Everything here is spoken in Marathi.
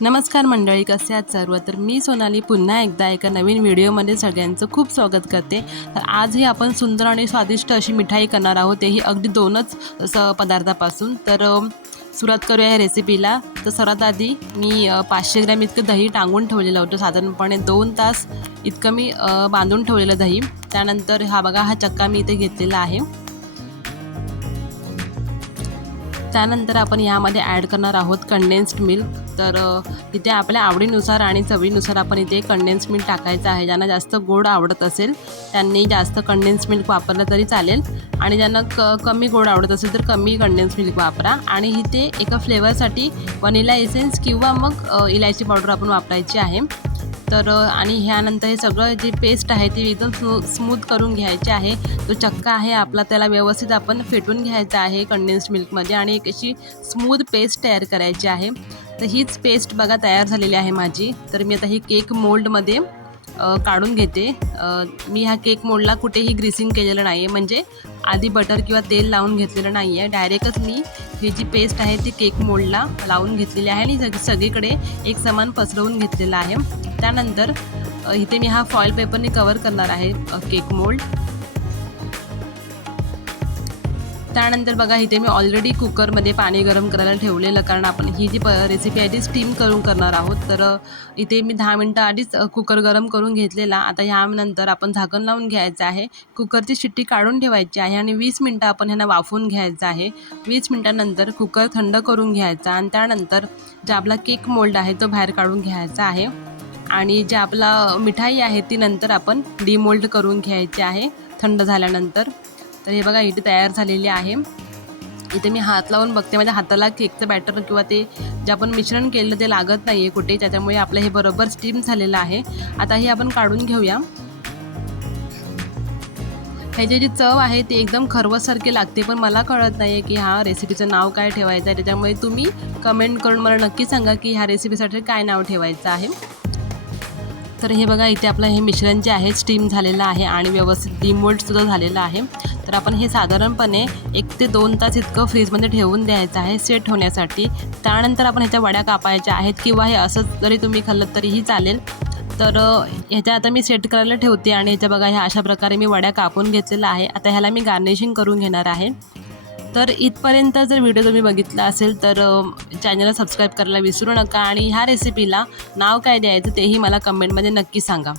नमस्कार मंडळी कसे आहात सर्व? तर मी सोनाली पुन्हा एकदा एका नवीन व्हिडिओमध्ये सगळ्यांचं खूप स्वागत करते. तर आजही आपण सुंदर आणि स्वादिष्ट अशी मिठाई करणार आहोत. तेही अगदी दोनच असं पदार्थापासून. तर सुरुवात करूया या रेसिपीला. तर सर्वात आधी मी पाचशे ग्रॅम इतकं दही टांगून ठेवलेलं होतं. साधारणपणे दोन तास इतकं मी बांधून ठेवलेलं दही. त्यानंतर हा बघा हा चक्का मी इथे घेतलेला आहे. त्यानंतर आपण यामध्ये ॲड करणार आहोत कंडेन्स्ड मिल्क तर इथे आपल्या आवडीनुसार आणि चवीनुसार आपण इथे कंडेन्स मिल्क टाकायचं आहे. ज्यांना जास्त गोड आवडत असेल त्यांनी जास्त कंडेन्स मिल्क वापरलं तरी चालेल. आणि ज्यांना क कमी गोड आवडत असेल तर कमी कंडेन्स मिल्क वापरा. आणि इथे एका फ्लेवरसाठी वनिला एसेन्स किंवा मग इलायची पावडर आपण वापरायची आहे. तर आणि ह्यानंतर हे सगळं जी पेस्ट आहे ती एकदम स्मू स्मूथ करून घ्यायची आहे. तो चक्का आहे आपला त्याला व्यवस्थित आपण फेटून घ्यायचा आहे कंडेन्स्ड मिल्कमध्ये आणि एक अशी स्मूथ पेस्ट तयार करायची आहे. तर हीच पेस्ट बघा तयार झालेली आहे माझी. तर मी आता ही केक मोल्डमध्ये काढून घेते. मी ह्या केक मोडला कुठेही ग्रीसिंग केलेलं नाही आहे म्हणजे आधी बटर किंवा तेल लावून घेतलेलं नाही आहे डायरेक्टच मी ही जी पेस्ट आहे ती केक मोडला लावून घेतलेली आहे आणि सग सगळीकडे एक समान पसरवून घेतलेलं आहे. त्यानंतर इथे मी हा फॉईल पेपरने कवर करणार आहे केक मोल्ड त्यानंतर बघा इथे मी ऑलरेडी कुकरमध्ये पाणी गरम करायला ठेवलेलं कारण आपण ही जी प रेसिपी आहे ती स्टीम करून करणार आहोत. तर इथे मी दहा मिनटं आधीच कुकर गरम करून घेतलेला. आता ह्यानंतर आपण झाकण लावून घ्यायचं आहे. कुकरची शिट्टी काढून ठेवायची आहे आणि वीस मिनटं आपण ह्यांना वाफवून घ्यायचं आहे. वीस मिनटानंतर कुकर थंड करून घ्यायचा आणि त्यानंतर जे आपला केक मोल्ड आहे तो बाहेर काढून घ्यायचा आहे. आणि जे आपला मिठाई आहे ती नंतर आपण डिमोल्ड करून घ्यायची आहे थंड झाल्यानंतर. तर हे बघा इथे तयार झालेली आहे. इथे मी हात लावून बघते माझ्या हाताला केकचं बॅटर किंवा ते जे आपण मिश्रण केलेलं ते लागत नाही आहे कुठे त्याच्यामुळे आपलं हे बरोबर स्टीम झालेलं आहे. आता हे आपण काढून घेऊया. ह्याची जी चव आहे ती एकदम खरवसारखी लागते पण मला कळत नाही आहे की ह्या रेसिपीचं नाव काय ठेवायचं आहे. त्याच्यामुळे तुम्ही कमेंट करून मला नक्की सांगा की ह्या रेसिपीसाठी काय नाव ठेवायचं आहे. तर हे बघा इथे आपलं हे मिश्रण जे आहे स्टीम झालेलं आहे आणि व्यवस्थित डिमोल्डसुद्धा झालेलं आहे. तर आपण हे साधारणपणे एक ते दोन तास इतकं फ्रीजमध्ये ठेवून द्यायचं आहे सेट होण्यासाठी. त्यानंतर आपण ह्याच्या वड्या कापायच्या आहेत किंवा हे असंच जरी तुम्ही खाल्लं तरीही चालेल. तर ह्याच्या आता मी सेट करायला ठेवते आणि ह्याच्या बघा ह्या अशा प्रकारे मी वड्या कापून घेतलेल्या आहे. आता ह्याला मी गार्निशिंग करून घेणार आहे. तर इथपर्यंत जर व्हिडिओ तुम्ही बघितला असेल तर चॅनलला सबस्क्राईब करायला विसरू नका आणि ह्या रेसिपीला नाव काय द्यायचं तेही मला कमेंटमध्ये नक्की सांगा.